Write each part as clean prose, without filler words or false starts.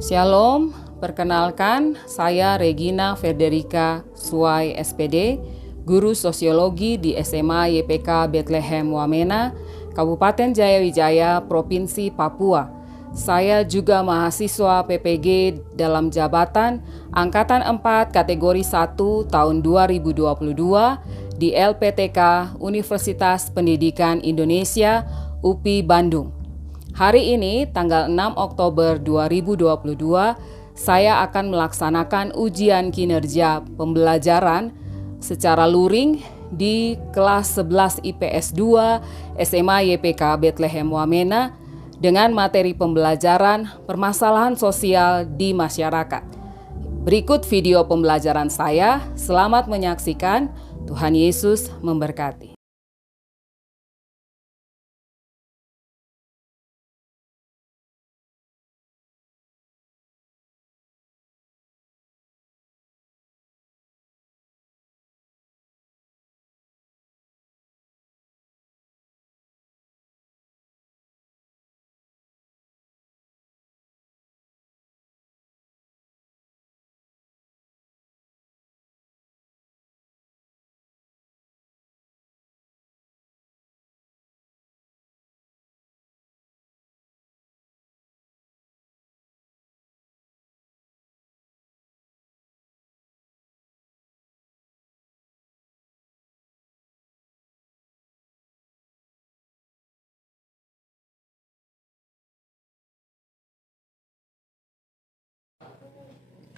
Shalom, perkenalkan saya Regina Federica Suai SPD, guru sosiologi di SMA YPK Bethlehem Wamena, Kabupaten Jayawijaya, Provinsi Papua. Saya juga mahasiswa PPG dalam jabatan Angkatan 4 kategori 1 tahun 2022 di LPTK Universitas Pendidikan Indonesia UPI Bandung. Hari ini, tanggal 6 Oktober 2022, saya akan melaksanakan ujian kinerja pembelajaran secara luring di kelas 11 IPS 2 SMA YPK Bethlehem Wamena dengan materi pembelajaran permasalahan sosial di masyarakat. Berikut video pembelajaran saya. Selamat menyaksikan. Tuhan Yesus memberkati.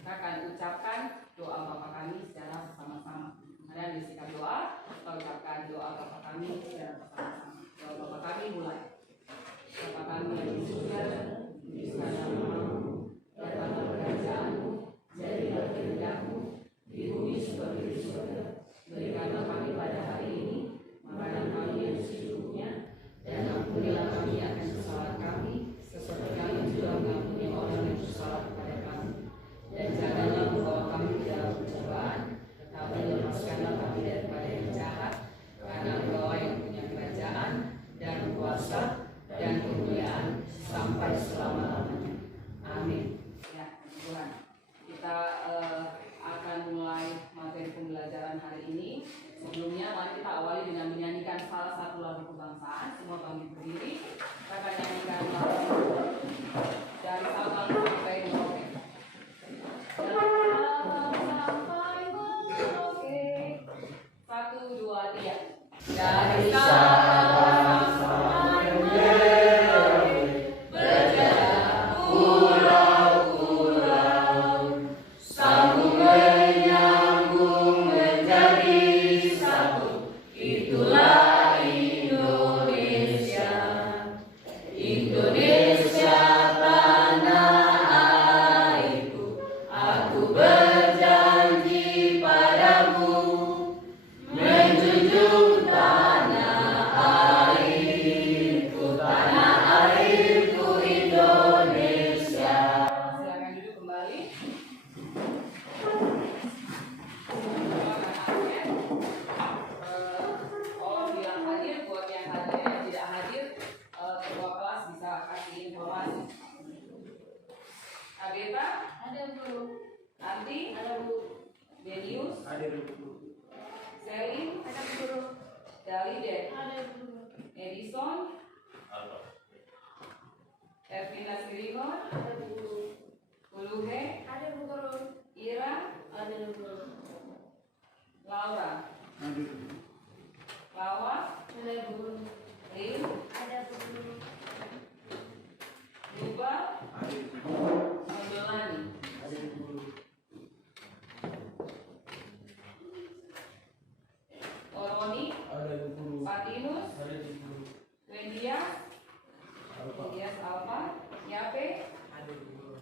Kita akan ucapkan doa Bapa kami secara bersama-sama. Ada di sikap doa, kita ucapkan doa Bapa kami secara bersama-sama. Doa Bapa kami mulai. Bapa kami yang di surga, dikuduskan namamu, datanglah kerajaanmu, jadilah kehendakmu di bumi seperti di surga. Berikanlah kami pada hari ini makanan kami yang secukupnya, dan ampunilah kami akan kesalahan kami, seperti kami juga mengampuni orang yang bersalah kepada kami. Dan janganlah membawa kami ke dalam pencobaan, tetapi lepaskanlah kami daripada yang jahat, karena Engkau yang punya kerajaan dan kuasa dan kemuliaan sampai selama-lamanya. Amin. Ya, Tuhan. Kita akan mulai materi pembelajaran hari ini. Sebelumnya, mari kita awali dengan menyanyikan salah satu lagu kebangsaan. Semua kami berdiri. Kita akan nyanyikan lagu dari Sabang sampai Merauke. Sampai Merauke. 1, 2, 3. Dari Sabang sampai Merauke, berjalan pulau-pulau, sambung menyambung menjadi satu. Itulah Indonesia. Indonesia tanah airku, aku berjanji padamu, menjunjung tanah airku Indonesia. Silakan duduk kembali. Tolong yang hadir, buat yang hadir yang tidak hadir, ketua kelas bisa kasih informasi. Abeta, ada Bu. Nanti, ada Bu. Denius, ada Bu. Selin, ada Bu. Dalide, ada Bu. Edison, Ervina Sirigon, ada Bu. Uluhe, ada Bu. Ira, ada Bu. Laura, ada Bu. Lawa, ada Bu. Lil, ada Bu. Luba, ada Bu. Mondolani, ada Bu. Oroni, ada Bu. Patinus, ada Bu. Wendias, Alfa, Yape, ada Bu.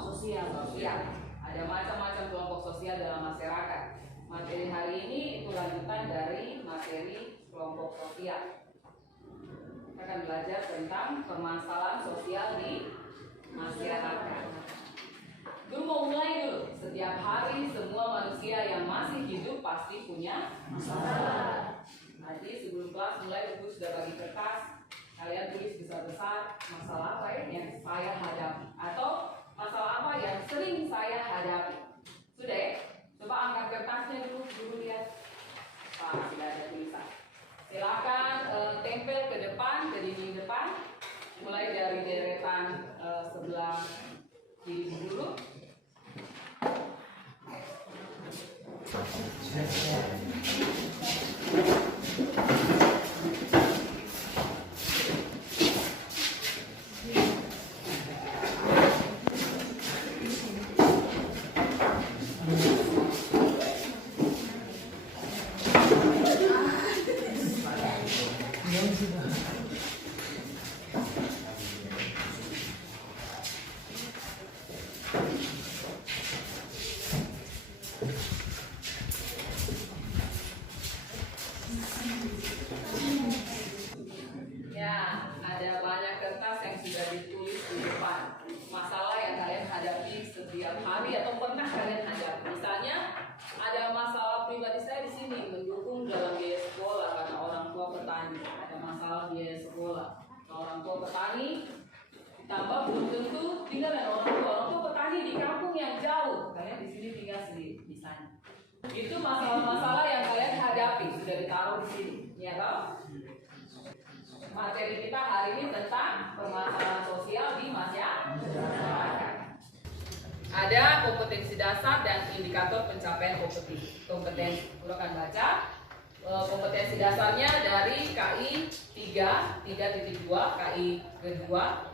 sosial. Ada macam-macam kelompok sosial dalam masyarakat. Materi hari ini itu lanjutan dari materi kelompok sosial. Kita akan belajar tentang permasalahan sosial di masyarakat. Dulu mau mulai dulu. Setiap hari semua manusia yang masih hidup pasti punya masalah. Jadi sebelum kelas mulai, Ibu sudah bagi kertas. Kalian tulis besar-besar masalah apa yang saya hadapi atau masalah apa yang sering saya hadapi. Sudah ya? Coba angkat kertasnya dulu lihat. Sudah ada tulisan. Silakan tempel ke depan, ke dinding depan. Mulai dari deretan sebelah kiri dulu. Ya, ada banyak kertas yang sudah ditulis di depan. Masalah yang kalian hadapi setiap hari atau pernah kalian hadapi. Misalnya, ada masalah pribadi saya di sini mendukung dalam biaya sekolah karena orang tua petani. Ada masalah biaya sekolah. Orang tua petani, ditambah belum tentu tinggal dengan orang tua petani di kampung yang jauh. Kalian di sini tinggal sendiri, misalnya. Itu masalah-masalah yang kalian hadapi sudah ditaruh di sini, ya toh? Materi kita hari ini tentang permasalahan sosial di masyarakat. Ada kompetensi dasar dan indikator pencapaian kompetensi. Kita akan baca kompetensi dasarnya dari KI 3.2, KI kedua.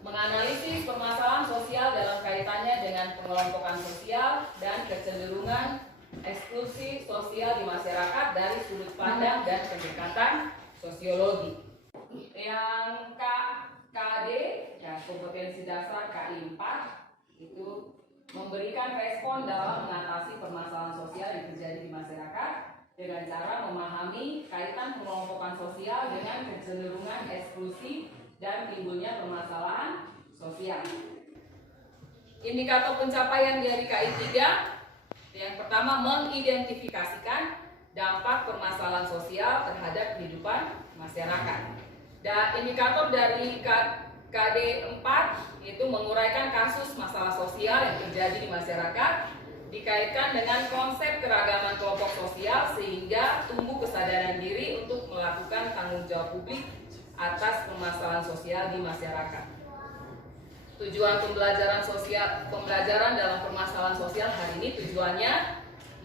Menganalisis permasalahan sosial dalam kaitannya dengan pengelompokan sosial dan kecenderungan eksklusi sosial di masyarakat dari sudut pandang dan pendekatan sosiologi. Yang KD, ya kompetensi dasar KI 4 itu memberikan respon dalam mengatasi permasalahan sosial yang terjadi di masyarakat dengan cara memahami kaitan pengelompokan sosial dengan kecenderungan eksklusi dan timbulnya permasalahan sosial. Indikator pencapaian dari KI 3 yang pertama mengidentifikasikan dampak permasalahan sosial terhadap kehidupan masyarakat. Dan indikator dari KD 4 itu menguraikan kasus masalah sosial yang terjadi di masyarakat dikaitkan dengan konsep keragaman kelompok sosial sehingga tumbuh kesadaran diri untuk melakukan tanggung jawab publik atas permasalahan sosial di masyarakat. Tujuan pembelajaran dalam permasalahan sosial hari ini tujuannya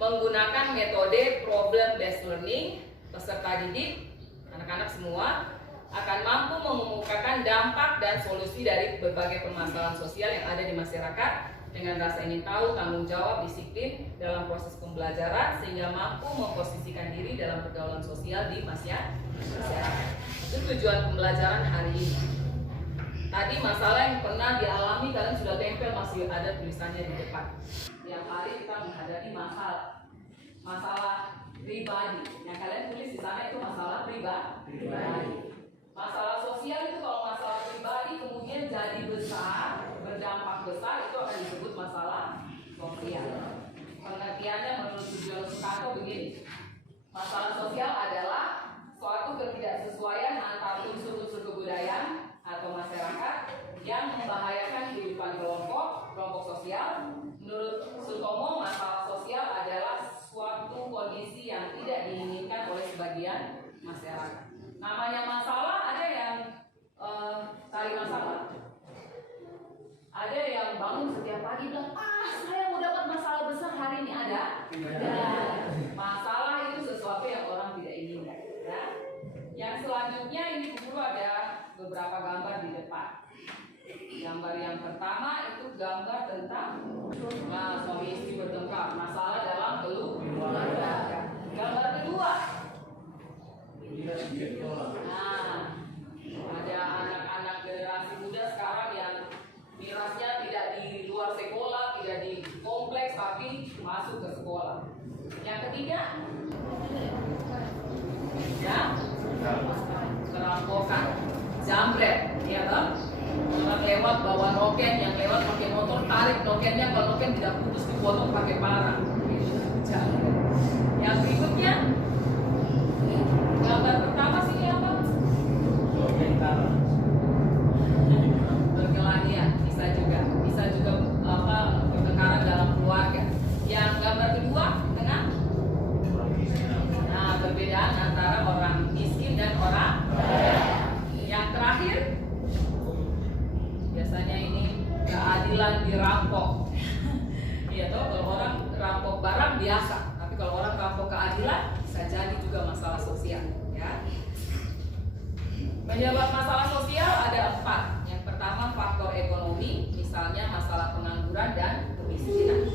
menggunakan metode problem based learning. Peserta didik, anak-anak semua akan mampu mengemukakan dampak dan solusi dari berbagai permasalahan sosial yang ada di masyarakat dengan rasa ingin tahu, tanggung jawab, disiplin dalam proses pembelajaran sehingga mampu memposisikan diri dalam pergaulan sosial di masyarakat. Itu tujuan pembelajaran hari ini. Tadi masalah yang pernah dialami kalian sudah tempel, masih ada tulisannya di depan. Tiap hari kita menghadapi masalah pribadi. Yang kalian tulis di sana itu masalah pribadi. Masalah sosial itu kalau masalah pribadi kemudian jadi besar, berdampak besar, itu akan disebut masalah sosial. Pengertiannya menurut Sujono Sukanto begini. Masalah sosial adalah suatu ketidaksesuaian antara unsur-unsur kebudayaan atau masyarakat yang membahayakan kehidupan kelompok sosial. Menurut Sutomo, masalah sosial adalah suatu kondisi yang tidak diinginkan oleh sebagian masyarakat. Namanya masalah, ada yang cari masalah. Ada yang bangun setiap pagi bilang, saya mau dapat masalah besar hari ini, ada? Dan masalah itu sesuatu yang orang tidak inginkan. Ya? Yang selanjutnya ini guru ada beberapa gambar di depan. Gambar yang pertama itu gambar tentang suami istri bertengkar, masalah dalam keluarga. Gambar kedua, ada anak-anak generasi muda sekarang yang mirasnya tidak ketiga, ya, perampokan, jambret, ya toh. Orang lewat bawa noken, yang lewat pakai motor tarik nokennya, kalau noken tidak putus dipotong pakai parang. Jambret. Yang berikutnya, gambar pertama sini apa? Berkelahian, bisa juga apa, pertengkaran dalam keluarga. Yang gambar kedua, tengah. Nah, perbedaan antara orang miskin dan orang kaya. Yang terakhir, biasanya ini keadilan dirampok. Iya toh, kalau orang rampok barang biasa, tapi kalau orang rampok keadilan bisa jadi juga masalah sosial, ya. Penyebab masalah sosial ada 4. Yang pertama faktor ekonomi, misalnya masalah pengangguran dan kemiskinan.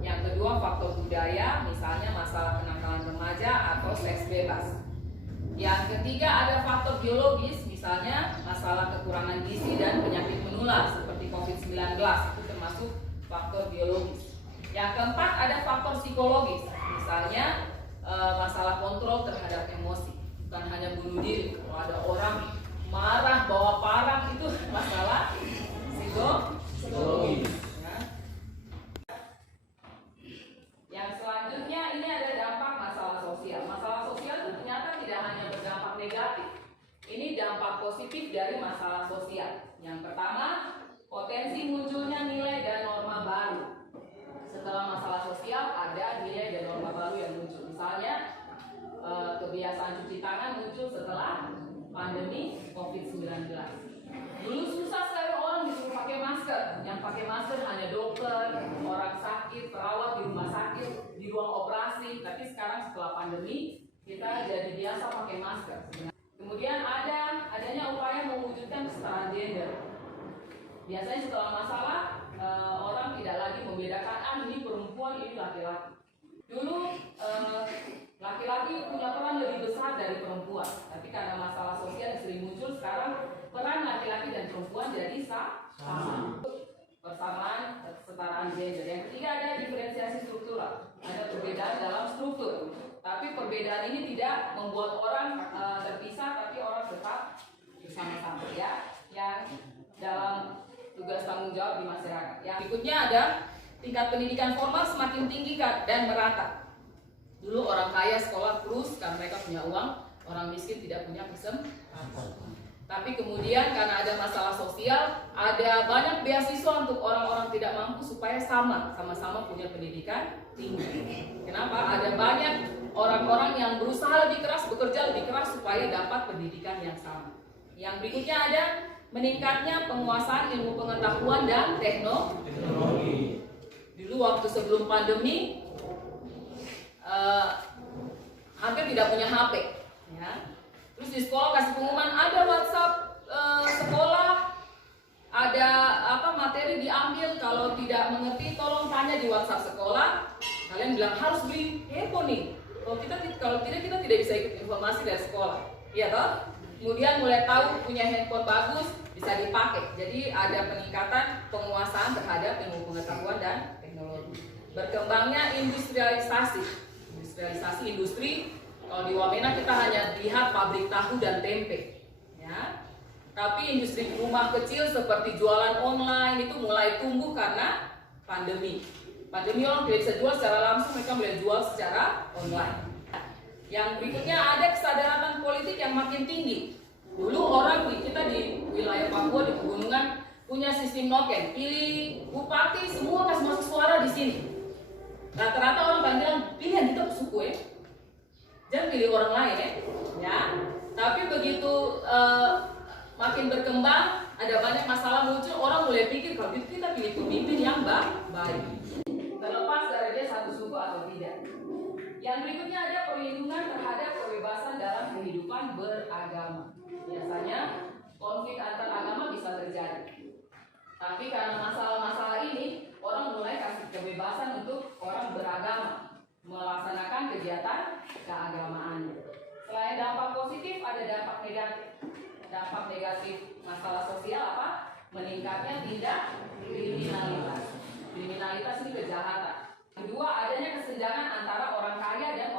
Yang kedua faktor budaya, misalnya masalah kenakalan remaja atau seks bebas. Yang ketiga ada faktor biologis, misalnya masalah kekurangan gizi dan penyakit menular seperti COVID-19, itu termasuk faktor biologis. Yang keempat ada faktor psikologis, misalnya masalah kontrol terhadap emosi. Bukan hanya bunuh diri, kalau ada orang marah bawa parang itu masalah psikologis. Ya. Yang selanjutnya ini ada dampak masalah sosial. Masalah sosial itu ternyata tidak hanya berdampak negatif. Ini dampak positif dari masalah sosial. Yang pertama, potensi munculnya nilai dan norma baru. Setelah masalah sosial ada nilai dan norma baru yang muncul. Misalnya kebiasaan cuci tangan muncul setelah pandemi COVID-19. Dulu susah sekali orang disuruh pakai masker. Yang pakai masker hanya dokter, orang sakit, perawat di rumah sakit, di ruang operasi. Tapi sekarang setelah pandemi kita jadi biasa pakai masker. Kemudian adanya upaya mewujudkan kesetaraan gender. Biasanya setelah masalah orang tidak lagi membedakan ini perempuan, ini laki-laki. Dulu laki-laki punya peran lebih besar dari perempuan, tapi karena masalah sosial yang sering muncul sekarang peran laki-laki dan perempuan jadi sama. Persamaan kesetaraan gender. Yang ketiga ada diferensiasi struktural, ada perbedaan dalam struktur. Tapi perbedaan ini tidak membuat orang terpisah, tapi orang tetap bersama-sama, ya. Yang dalam tugas tanggung jawab di masyarakat. Yang berikutnya ada tingkat pendidikan formal semakin tinggi dan merata. Dulu orang kaya sekolah terus karena mereka punya uang, orang miskin tidak punya kesempatan. Tapi kemudian karena ada masalah sosial, ada banyak beasiswa untuk orang-orang tidak mampu supaya sama-sama punya pendidikan tinggi. Kenapa? Ada banyak orang-orang yang berusaha lebih keras, bekerja lebih keras supaya dapat pendidikan yang sama. Yang berikutnya ada meningkatnya penguasaan ilmu pengetahuan dan teknologi. Dulu waktu sebelum pandemi hampir tidak punya HP, ya. Terus di sekolah kasih pengumuman ada WhatsApp sekolah, ada materi diambil, kalau tidak mengerti tolong tanya di WhatsApp sekolah. Kalian bilang harus beli handphone nih. Kalau tidak kita tidak bisa ikut informasi dari sekolah, iya toh? Kemudian mulai tahu punya handphone bagus bisa dipakai. Jadi ada peningkatan penguasaan terhadap ilmu pengetahuan dan teknologi. Berkembangnya industrialisasi industri. Kalau di Wamena kita hanya lihat pabrik tahu dan tempe, ya. Tapi industri rumah kecil seperti jualan online itu mulai tumbuh karena pandemi. Pandemi orang tidak bisa jual secara langsung, mereka mulai jual secara online. Yang berikutnya ada kesadaran politik yang makin tinggi. Dulu orang kita di wilayah Papua di pegunungan punya sistem noken, pilih bupati semua kasih masuk suara di sini. Rata-rata orang bilang pilihan kita suku ya, jangan pilih orang lain ya. Tapi begitu makin berkembang, ada banyak masalah muncul, orang mulai pikir kalau gitu kita pilih pemimpin yang baik, terlepas dari dia satu suku atau tidak. Yang berikutnya ada perlindungan terhadap kebebasan dalam kehidupan beragama. Biasanya konflik antar agama bisa terjadi. Tapi karena masalah-masalah ini, orang mulai kasih kebebasan untuk orang beragama melaksanakan kegiatan keagamaannya. Selain dampak positif, ada dampak negatif. Dampak negatif masalah sosial apa? Meningkatnya tindak kriminalitas. Kriminalitas ini kejahatan. Kedua, adanya kesenjangan antara orang kaya dan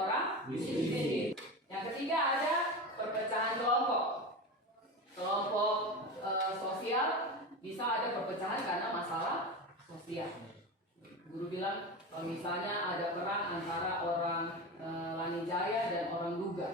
Yang ketiga ada perpecahan kelompok. Kelompok sosial bisa ada perpecahan karena masalah sosial. Guru bilang kalau misalnya ada perang antara orang Lanijaya dan orang Duga,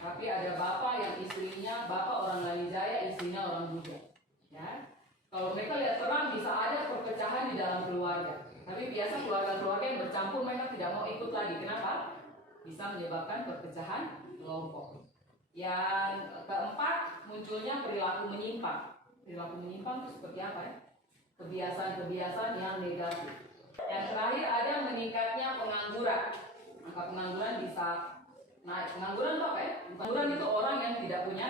tapi ada bapak yang istrinya bapak orang Lanijaya, istrinya orang Duga. Ya, kalau mereka lihat perang bisa ada perpecahan di dalam keluarga. Tapi biasa keluarga-keluarga yang bercampur mereka tidak mau ikut lagi. Kenapa? Bisa menyebabkan perpecahan kelompok. Yang keempat, munculnya perilaku menyimpang. Perilaku menyimpang itu seperti apa ya? Kebiasaan-kebiasaan yang negatif. Yang terakhir ada meningkatnya pengangguran. Angka pengangguran bisa naik. Pengangguran itu apa ya? Pengangguran itu orang yang tidak punya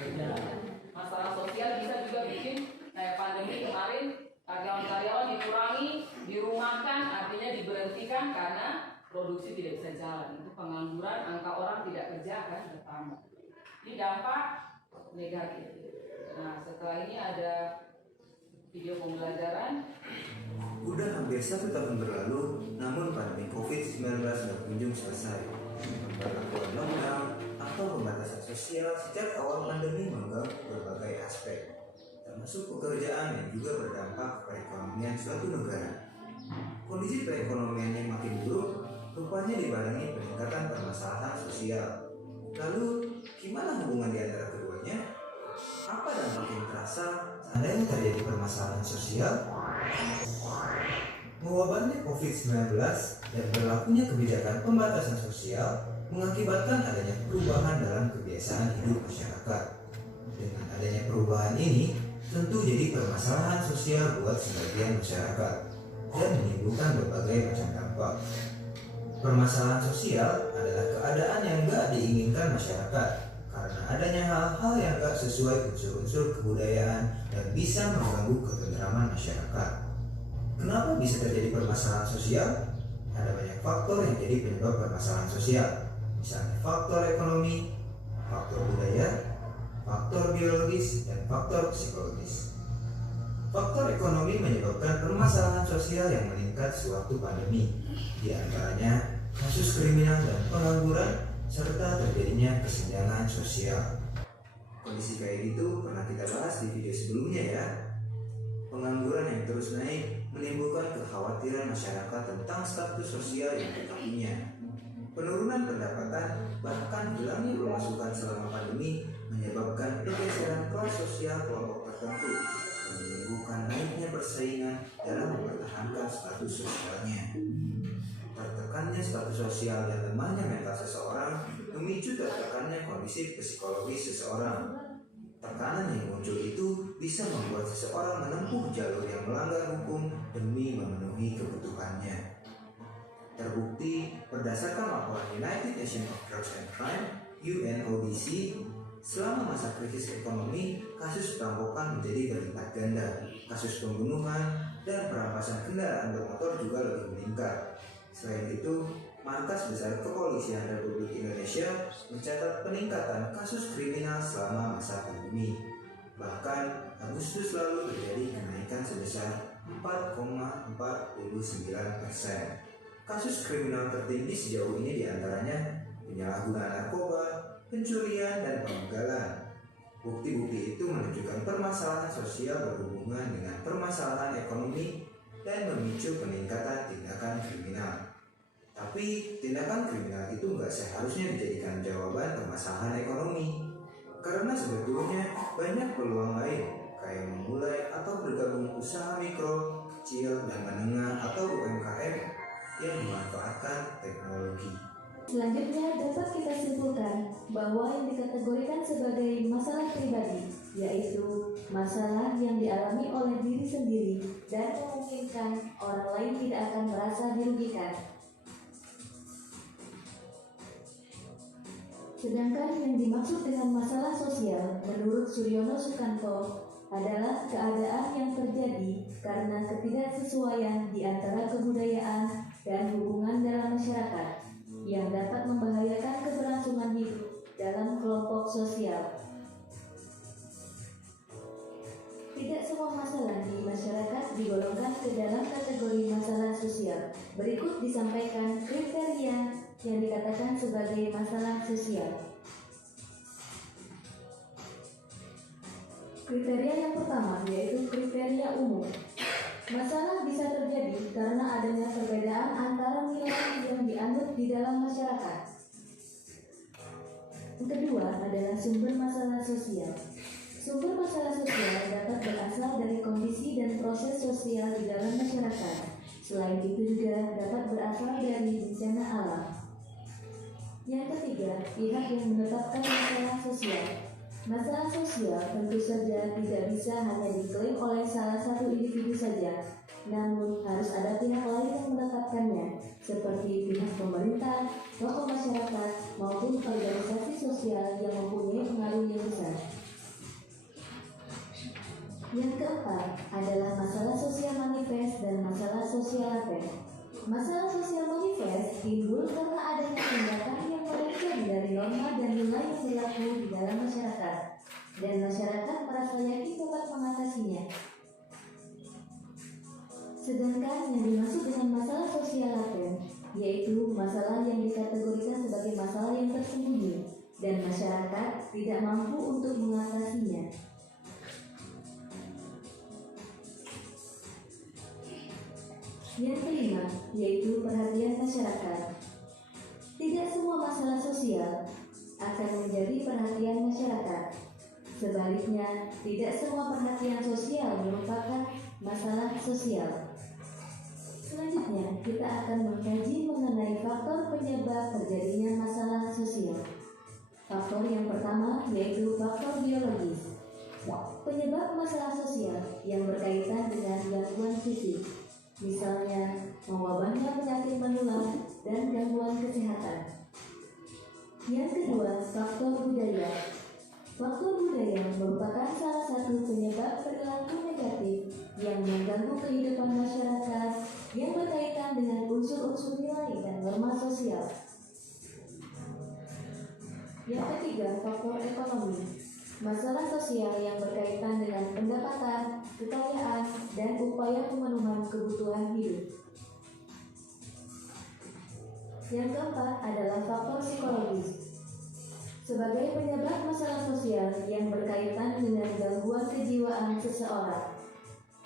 kerjaan. Masalah sosial bisa juga bikin kayak pandemi kemarin, karyawan-karyawan dikurangi, dirumahkan, artinya diberhentikan karena produksi tidak bisa jalan. Itu pengangguran, angka orang tidak kerja akan bertambah. Ini dampak negatif. Nah, setelah ini ada video pembelajaran. Udah hampir 1 tahun berlalu, namun pandemi COVID-19 tidak kunjung selesai. Pemberlakuan lockdown atau pembatasan sosial sejak awal pandemi mengganggu berbagai aspek, termasuk pekerjaan yang juga berdampak perekonomian suatu negara. Kondisi perekonomian yang makin buruk rupanya dibarengi peningkatan permasalahan sosial. Lalu, gimana hubungan di antara keduanya? Apa dampak yang terasa seandainya terjadi permasalahan sosial? Mewabarnya COVID-19 dan berlakunya kebijakan pembatasan sosial mengakibatkan adanya perubahan dalam kebiasaan hidup masyarakat. Dengan adanya perubahan ini, tentu jadi permasalahan sosial buat sebagian masyarakat dan menimbulkan berbagai macam dampak. Permasalahan sosial adalah keadaan yang gak diinginkan masyarakat karena adanya hal-hal yang gak sesuai unsur-unsur kebudayaan dan bisa mengganggu ketentraman masyarakat. Kenapa bisa terjadi permasalahan sosial? Ada banyak faktor yang jadi penyebab permasalahan sosial. Misalnya faktor ekonomi, faktor budaya, faktor biologis, dan faktor psikologis. Faktor ekonomi menyebabkan permasalahan sosial yang meningkat sewaktu pandemi. Di antaranya kasus kriminal dan pengangguran serta terjadinya kesenjangan sosial. Kondisi kayak gitu pernah kita bahas di video sebelumnya ya. Pengangguran yang terus naik menimbulkan kekhawatiran masyarakat tentang status sosial yang mereka punya. Penurunan pendapatan bahkan hilangnya pemasukan selama pandemi menyebabkan pergeseran kelas sosial kelompok tertentu dan menimbulkan naiknya persaingan dalam mempertahankan status sosialnya. Tertekannya status sosial dan lemahnya mental seseorang memicu tertekannya kondisi psikologis seseorang. Tekanan yang muncul itu bisa membuat seseorang menempuh jalur yang melanggar hukum demi memenuhi kebutuhannya. Terbukti berdasarkan laporan United Nations of Drugs and Crime (UNODC), selama masa krisis ekonomi, kasus perampokan menjadi berlipat ganda, kasus pembunuhan dan perampasan kendaraan bermotor juga lebih meningkat. Selain itu, Markas Besar Kepolisian Republik Indonesia mencatat peningkatan kasus kriminal selama masa pandemi. Bahkan, Agustus lalu terjadi kenaikan sebesar 4,49%. Kasus kriminal tertinggi sejauh ini diantaranya penyalahgunaan narkoba, pencurian, dan pembegalan. Bukti-bukti itu menunjukkan permasalahan sosial berhubungan dengan permasalahan ekonomi dan memicu peningkatan tindakan kriminal. Tapi tindakan kriminal itu nggak seharusnya dijadikan jawaban permasalahan ekonomi, karena sebetulnya banyak peluang lain kayak memulai atau bergabung usaha mikro, kecil, dan menengah atau UMKM yang memanfaatkan teknologi. Selanjutnya dapat kita simpulkan bahwa yang dikategorikan sebagai masalah pribadi yaitu masalah yang dialami oleh diri sendiri dan memungkinkan orang lain tidak akan merasa dirugikan. Sedangkan yang dimaksud dengan masalah sosial menurut Suryono Sukanto adalah keadaan yang terjadi karena ketidaksesuaian di antara kebudayaan dan hubungan dalam masyarakat yang dapat membahayakan keberlangsungan hidup dalam kelompok sosial. Tidak semua masalah di masyarakat digolongkan ke dalam kategori masalah sosial. Berikut disampaikan kriteria yang dikatakan sebagai masalah sosial. Kriteria yang pertama yaitu kriteria umum. Masalah bisa terjadi karena adanya perbedaan antara nilai yang dianut di dalam masyarakat. Yang kedua adalah sumber masalah sosial. Sumber masalah sosial dapat berasal dari kondisi dan proses sosial di dalam masyarakat. Selain itu juga dapat berasal dari bencana alam. Yang ketiga, pihak yang menetapkan masalah sosial. Masalah sosial tentu saja tidak bisa hanya diklaim oleh salah satu individu saja, namun harus ada pihak lain yang menetapkannya, seperti pihak pemerintah, tokoh masyarakat, maupun organisasi sosial yang mempunyai pengaruh yang besar. Yang keempat adalah masalah sosial manifest dan masalah sosial laten. Masalah sosial manifest timbul karena adanya tindakan yang melenceng dari norma dan nilai yang berlaku di dalam masyarakat, dan masyarakat merasa yakin dapat mengatasinya. Sedangkan yang dimaksud dengan masalah sosial laten, yaitu masalah yang dikategorikan sebagai masalah yang tersembunyi, dan masyarakat tidak mampu untuk mengatasinya. Yang kelima, yaitu perhatian masyarakat. Tidak semua masalah sosial akan menjadi perhatian masyarakat. Sebaliknya, tidak semua perhatian sosial merupakan masalah sosial. Selanjutnya, kita akan mengkaji mengenai faktor penyebab terjadinya masalah sosial. Faktor yang pertama yaitu faktor biologis. Penyebab masalah sosial yang berkaitan dengan gangguan fisik, misalnya mewabahnya penyakit menular dan gangguan kesehatan. Yang kedua, faktor budaya. Faktor budaya merupakan salah satu penyebab perilaku negatif yang mengganggu kehidupan masyarakat yang berkaitan dengan unsur-unsur nilai dan norma sosial. Yang ketiga, faktor ekonomi. Masalah sosial yang berkaitan dengan pendapatan, kekayaan, dan upaya pemenuhan kebutuhan hidup. Yang keempat adalah faktor psikologis. Sebagai penyebab masalah sosial yang berkaitan dengan gangguan kejiwaan seseorang,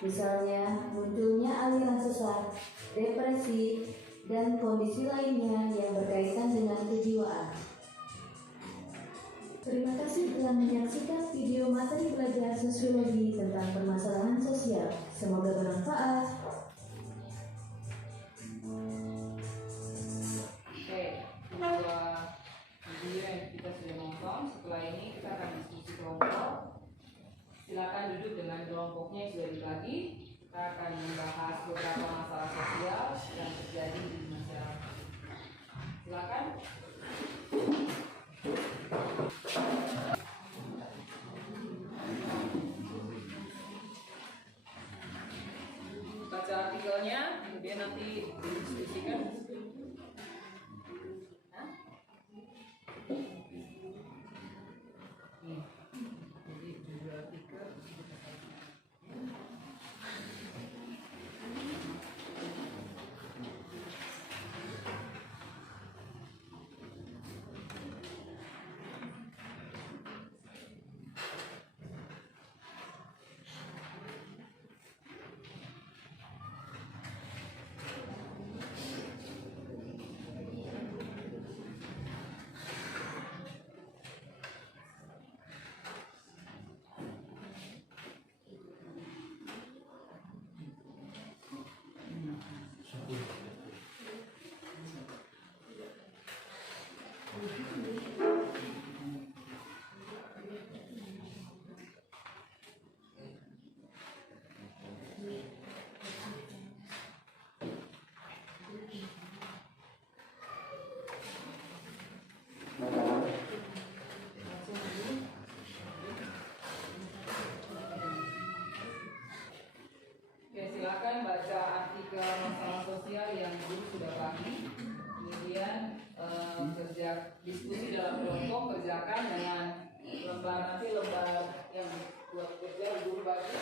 misalnya munculnya aliran sesat, depresi, dan kondisi lainnya yang berkaitan dengan kejiwaan. Terima kasih telah menyaksikan video materi belajar sosiologi tentang permasalahan sosial. Semoga bermanfaat. Oke, dua video yang kita sudah nonton. Setelah ini kita akan diskusi kelompok. Silakan duduk dengan kelompoknya yang sudah dibagi. Kita akan membahas beberapa masalah sosial yang terjadi di masyarakat. Silakan. Baca artikelnya, kemudian nanti didiskusikan. Hah? Jadi judul artikel. Silakan baca artikel masalah sosial yang guru sudah bagi. Kemudian diskusi dalam kelompok, kerjakan dengan lembar yang buat kerja guru bagi.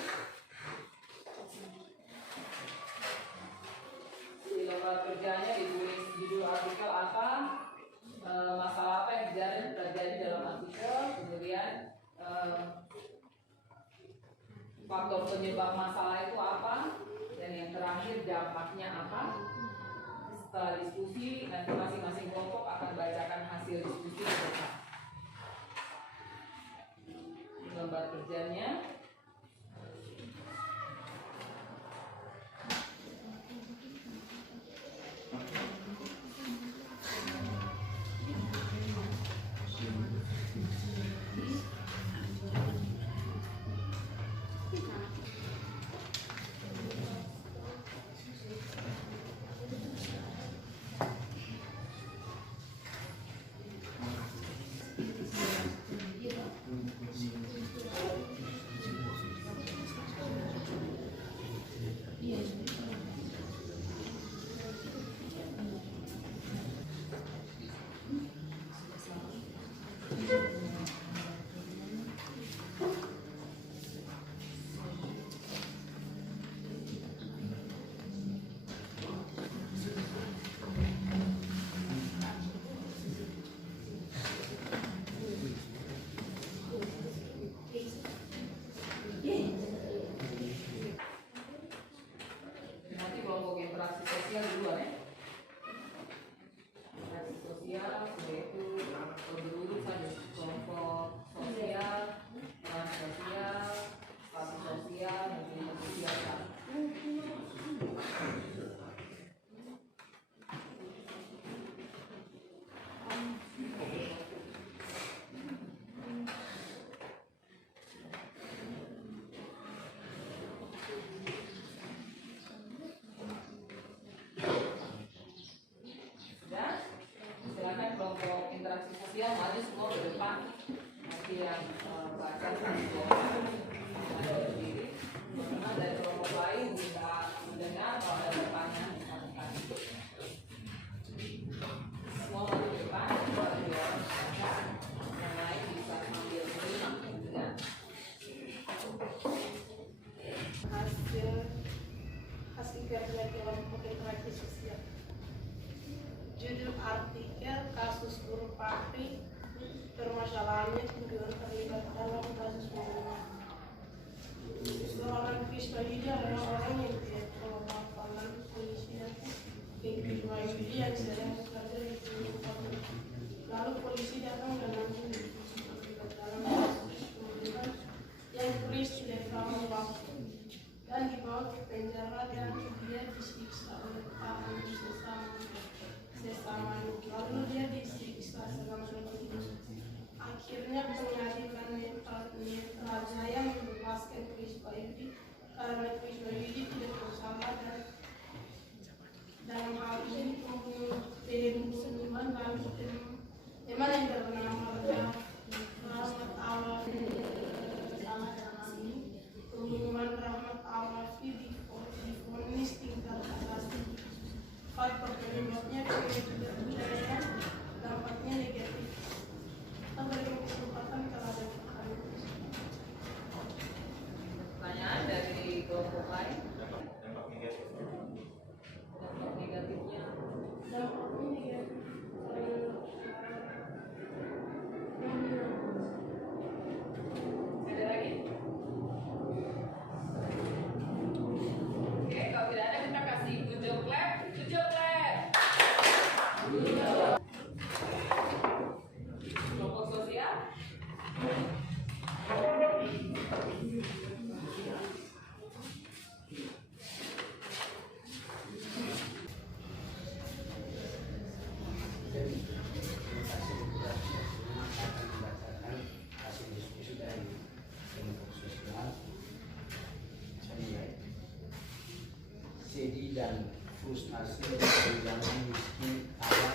Di lembar kerjanya ditulis judul artikel apa, penyebab masalah itu apa, dan yang terakhir dampaknya apa. Setelah diskusi, nanti masing-masing kelompok akan bacakan hasil diskusi mereka. Gambar kerjanya. Nanti kelompok interaksi sosial duluan ya. Interaksi sosial yaitu berurut saja kelompok sosial, peran sosial, status sosial, dan sosial. Silakan kelompok interaksi sosial maju semua ke depan. Nanti yang baca satu kelompok ada berdiri. Karena dari kelompok lain bisa mendengar kalau ada pertanyaan. Semua maju ke depan. Baru orang baca. Yang lain bisa sambil mendengar. hasil kerja kelompok interaksi sosial. Judul artikel kasus guru praktik, permasalahannya tuduhan terlibat dalam kasus pembunuhan. Seorang Krisma Yudi adalah orang yang tidak lapangan polisi dan Krisma Yudi yang sedang bekerja di Singapura. Lalu polisi datang dan langsung terlibat dalam kasus pembunuhan yang Kris tidak tahu waktu dan dibawa ke penjara dan dia disiksa oleh tahanan sesama lalu dia disiksa selama 2 minggu. Akhirnya pengadilan Netrajaya membebaskan Krisma Yudi karena Krisma Yudi tidak bersalah dan dalam hal ini pembunuh seniman lalu teman yang bernama Rahmat Awafi bersama dalam ini pembunuhan Rahmat Awafi divonis tingkat kasasi. Faktor penyebabnya budaya dampaknya negatif. Kita berikan kesempatan kepada Pertanyaan dari kelompok lain. Dampak negatif. Dampak negatifnya. dampaknya negatif. Ada lagi? Oke, kalau tidak ada kita kasih good job clap. Good job clap. Kelompok sosial. Hasil diskusi dari kelompok sosial. Sedih dan frustasi tunjangan miskin kaya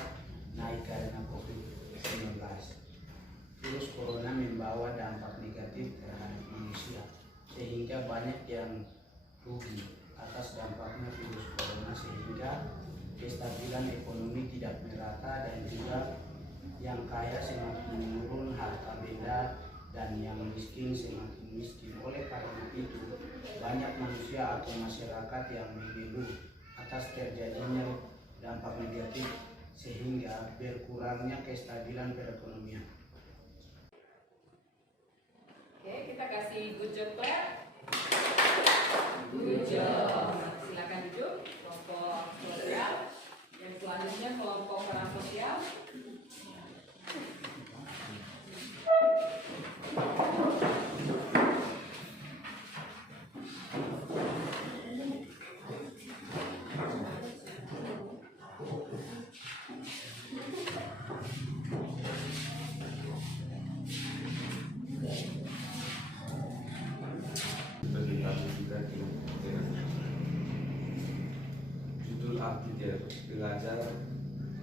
naik karena COVID-19. Virus corona membawa dampak negatif terhadap manusia, sehingga banyak yang rugi atas dampaknya virus corona, sehingga kestabilan ekonomi tidak merata dan juga yang kaya semakin menurun harta benda dan yang miskin semakin miskin. Oleh karena itu, banyak manusia atau masyarakat yang mengeluh atas terjadinya dampak negatif sehingga berkurangnya kestabilan perekonomian. Oke, kita kasih good job clap. Good job. Silakan duduk. Kelompok sosial. Yang selanjutnya kelompok peran sosial. Judul artikel belajar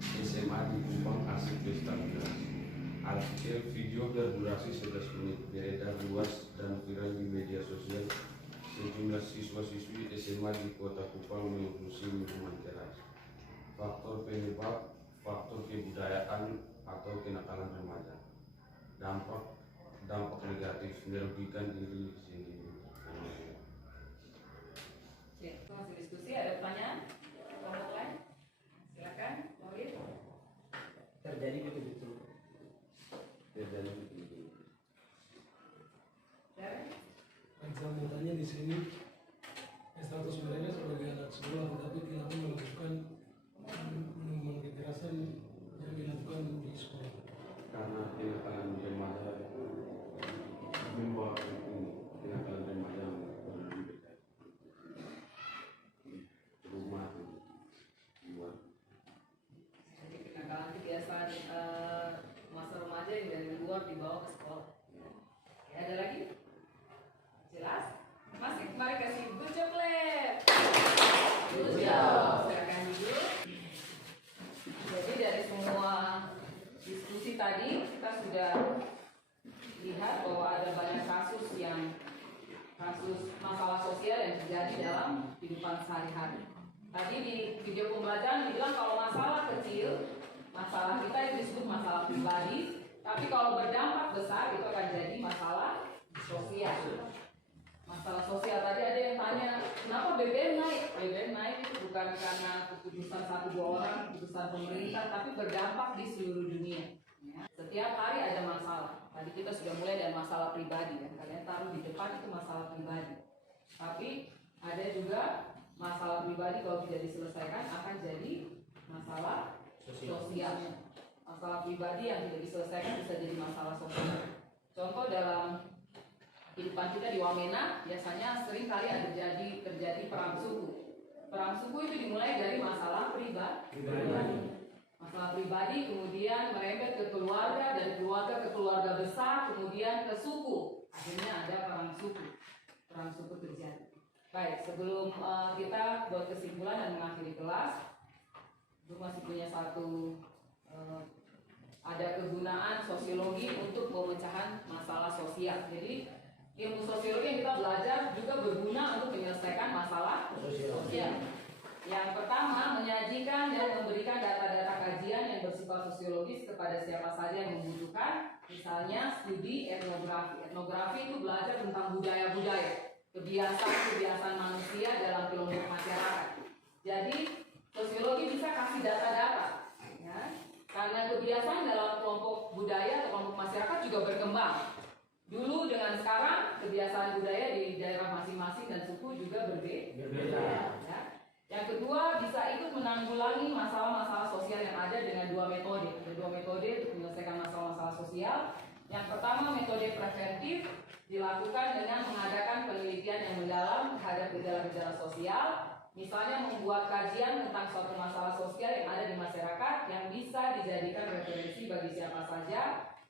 SMA di Kupang asik berstabilitas. Artikel video berdurasi 11 menit beredar luas dan viral di media sosial. Sejumlah siswa-siswi SMA di Kota Kupang mengungsi minuman keras. Faktor penyebab, faktor kebudayaan atau kenakalan remaja. Dampak negatif merugikan diri sendiri. Oke, masih diskusi. Ada pertanyaan? Kelompok lain? Silakan, Maulid. Terjadi betul-betul. Terjadi begitu. Darren? Yang saya mau tanya di sini, status mereka sebagai anak sekolah, tetapi kenapa melakukan minuman kekerasan yang dilakukan di sekolah? Karena kenakalan remaja membawa kenakalan remaja rumah luar. Jadi kenakalan kebiasaan masa remaja yang dari luar dibawa ke sekolah. Oke, ada lagi? Jelas? Masih kembali kasih good job, Lab. Good job. Silakan duduk. Jadi dari semua diskusi tadi kita sudah lihat bahwa ada banyak kasus masalah sosial yang terjadi dalam kehidupan sehari-hari. Tadi di video pembelajaran dibilang kalau masalah kecil, masalah kita itu disebut masalah pribadi, tapi kalau berdampak besar itu akan jadi masalah sosial. Masalah sosial tadi ada yang tanya, kenapa BBM naik? BBM naik itu bukan karena keputusan 1-2 orang, keputusan pemerintah, tapi berdampak di seluruh dunia. Ya. Setiap hari ada masalah. Tadi kita sudah mulai dari masalah pribadi, kan? Kalian taruh di depan itu masalah pribadi. Tapi ada juga masalah pribadi kalau tidak diselesaikan akan jadi masalah sosial. Masalah pribadi yang tidak diselesaikan bisa jadi masalah sosial. Contoh dalam kehidupan kita di Wamena biasanya sering kali terjadi perang suku. Perang suku itu dimulai dari masalah pribadi. Masalah pribadi kemudian merembet ke keluarga, dari keluarga ke keluarga besar, kemudian ke suku. Akhirnya ada perang suku. Perang suku terjadi. Baik, sebelum kita buat kesimpulan dan mengakhiri kelas, itu masih punya ada kegunaan sosiologi untuk pemecahan masalah sosial. Jadi ilmu sosiologi yang kita belajar juga berguna untuk menyelesaikan masalah sosial. Yang pertama, menyajikan dan memberikan data-data kajian yang bersifat sosiologis kepada siapa saja yang membutuhkan. Misalnya studi etnografi. Etnografi itu belajar tentang budaya-budaya, kebiasaan-kebiasaan manusia dalam kelompok masyarakat. Jadi sosiologi bisa kasih data-data, ya. Karena kebiasaan dalam kelompok budaya atau kelompok masyarakat juga berkembang. Dulu dengan sekarang kebiasaan budaya di daerah masing-masing dan suku juga berbeda. Ya. Yang kedua, bisa ikut menanggulangi masalah-masalah sosial yang ada dengan 2 metode. Ada 2 metode untuk menyelesaikan masalah-masalah sosial. Yang pertama, metode preventif dilakukan dengan mengadakan penelitian yang mendalam terhadap gejala-gejala sosial. Misalnya membuat kajian tentang suatu masalah sosial yang ada di masyarakat yang bisa dijadikan referensi bagi siapa saja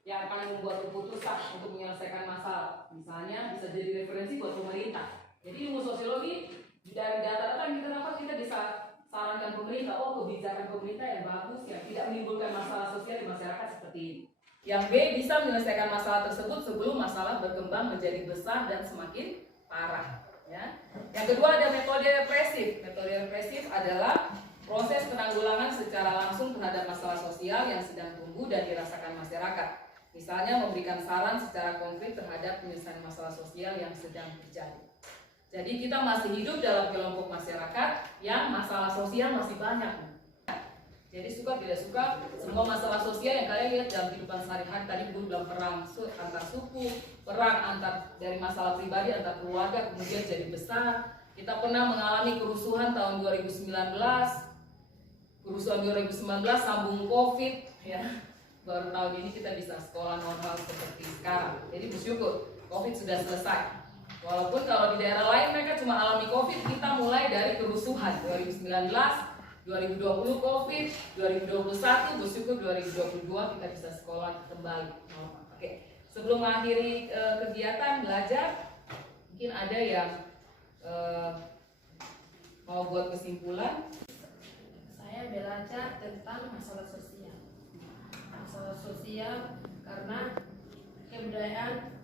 yang akan membuat keputusan untuk menyelesaikan masalah. Misalnya bisa jadi referensi buat pemerintah. Jadi ilmu sosiologi dari data-data yang kita dapat kita bisa sarankan pemerintah, kebijakan pemerintah yang bagus yang tidak menimbulkan masalah sosial di masyarakat seperti ini. Yang B, bisa menyelesaikan masalah tersebut sebelum masalah berkembang menjadi besar dan semakin parah. Ya. Yang kedua ada metode represif. Metode represif adalah proses penanggulangan secara langsung terhadap masalah sosial yang sedang tumbuh dan dirasakan masyarakat. Misalnya memberikan saran secara konkret terhadap penyelesaian masalah sosial yang sedang terjadi. Jadi kita masih hidup dalam kelompok masyarakat yang masalah sosial masih banyak. Jadi suka tidak suka, semua masalah sosial yang kalian lihat dalam kehidupan sehari-hari, tadi guru bilang perang antar suku, perang antar dari masalah pribadi antar keluarga kemudian jadi besar. Kita pernah mengalami kerusuhan tahun 2019, kerusuhan 2019 sambung COVID, ya. Baru tahun ini kita bisa sekolah normal seperti sekarang. Jadi bersyukur COVID sudah selesai. Walaupun kalau di daerah lain mereka cuma alami COVID, kita mulai dari kerusuhan 2019, 2020 COVID, 2021 bersyukur 2022 kita bisa sekolah kembali. Oke, sebelum mengakhiri kegiatan belajar, mungkin ada yang mau buat kesimpulan. Saya belajar tentang masalah sosial. Masalah sosial karena kebudayaan,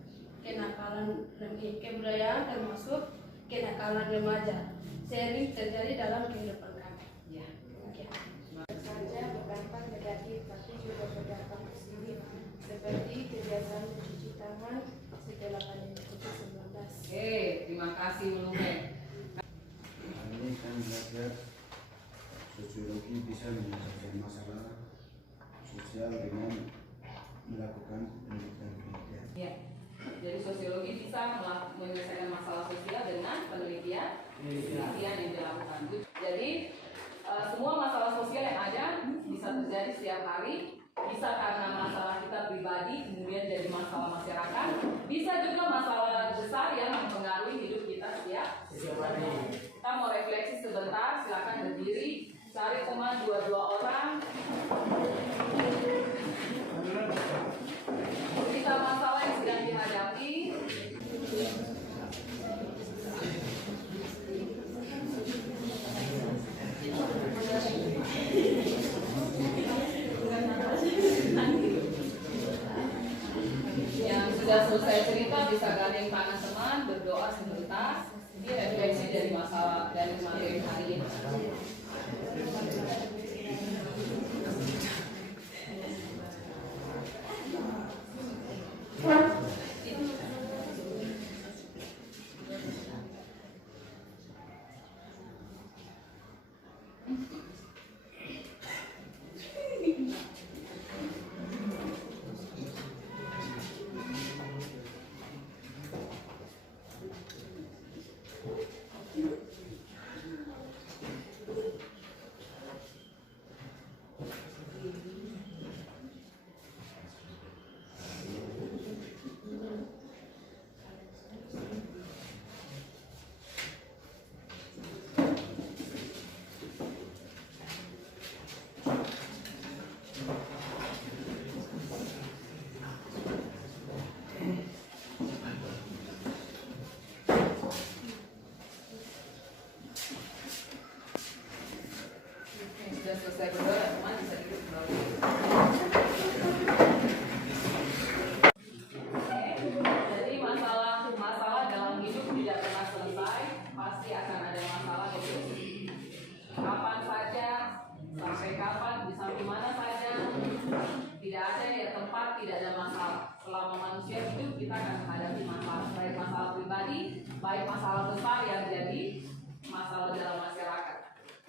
kebudayaan termasuk kenakalan remaja sering terjadi dalam kehidupan kami. Ya. Oke. Saja berdampak negatif tapi juga berdampak positif seperti kebiasaan mencuci tangan setelah pandemi COVID-19. Oke, terima kasih Melume. Ini kan belajar sosiologi bisa menyelesaikan masalah sosial dengan melakukan penelitian. Ya. Jadi sosiologi bisa menyelesaikan masalah sosial dengan penelitian yang dilakukan. Jadi semua masalah sosial yang ada bisa terjadi setiap hari, bisa karena masalah kita pribadi kemudian jadi masalah masyarakat, bisa juga masalah besar yang mempengaruhi hidup kita setiap hari. Kita mau refleksi sebentar, silakan berdiri, cari teman 2 orang. Cerita masalah yang sedang dihadapi. Yang sudah selesai cerita bisa gandeng tangan teman, berdoa sebentar. Ini refleksi dari masalah dari materi hari ini. Sudah selesai berdoa, teman bisa duduk kembali. Jadi masalah dalam hidup tidak pernah selesai, pasti akan ada masalah terus. Kapan saja, sampai kapan, di samping mana saja, tidak ada ya tempat tidak ada masalah. Selama manusia hidup kita akan menghadapi masalah, baik masalah pribadi, baik masalah besar yang jadi masalah dalam masyarakat.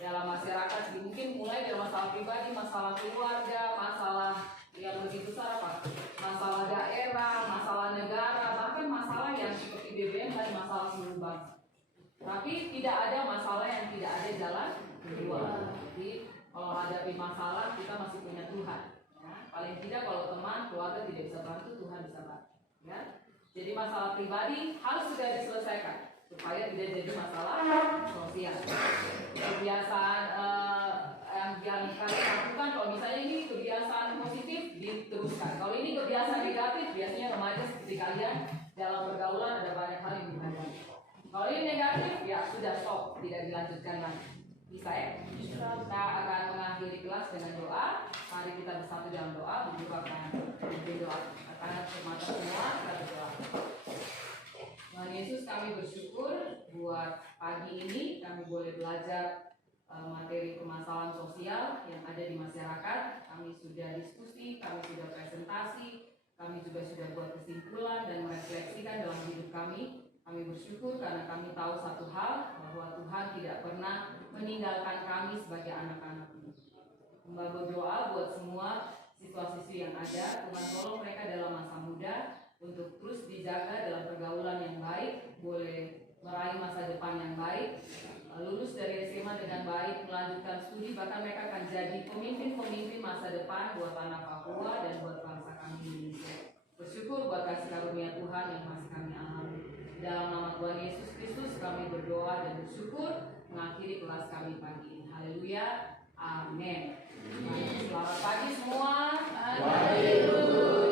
Dalam masyarakat mungkin mulai dari masalah pribadi, masalah keluarga, masalah yang lebih besar apa? Masalah daerah, masalah negara, bahkan masalah yang seperti BBM dan masalah seluruh bangsa. Tapi tidak ada masalah yang tidak ada jalan keluar. Jadi kalau hadapi masalah kita masih punya Tuhan. Ya. Paling tidak kalau teman, keluarga tidak bisa bantu, Tuhan bisa bantu. Ya. Jadi masalah pribadi harus segera diselesaikan supaya tidak jadi masalah sosial. Kebiasaan yang kalian lakukan, kalau misalnya ini kebiasaan positif diteruskan. Kalau ini kebiasaan negatif, biasanya remaja seperti kalian dalam pergaulan ada banyak hal yang dihadapi. Kalau ini negatif, ya sudah stop, tidak dilanjutkan lagi. Bisa ya? Kita akan mengakhiri kelas dengan doa. Mari kita bersatu dalam doa. Berdua akan berdoa. Akan semata semua kita berdoa. Tuhan Yesus, kami bersyukur buat pagi ini kami boleh belajar materi permasalahan sosial yang ada di masyarakat. Kami sudah diskusi, kami sudah presentasi, kami juga sudah buat kesimpulan dan merefleksikan dalam hidup kami. Kami bersyukur karena kami tahu satu hal, bahwa Tuhan tidak pernah meninggalkan kami sebagai anak-anak-Mu. Hamba berdoa buat semua siswa-siswi yang ada, Tuhan tolong mereka dalam masa muda untuk terus dijaga dalam pergaulan yang baik, boleh meraih masa depan yang baik, lulus dari SMA dengan baik, melanjutkan studi, bahkan mereka akan jadi pemimpin-pemimpin masa depan buat tanah Papua dan buat bangsa kami Indonesia. Bersyukur buat kasih karunia Tuhan yang masih kami alami. Dalam nama Tuhan Yesus Kristus kami berdoa dan bersyukur mengakhiri kelas kami pagi ini. Haleluya. Amin. Selamat pagi semua. Pagi.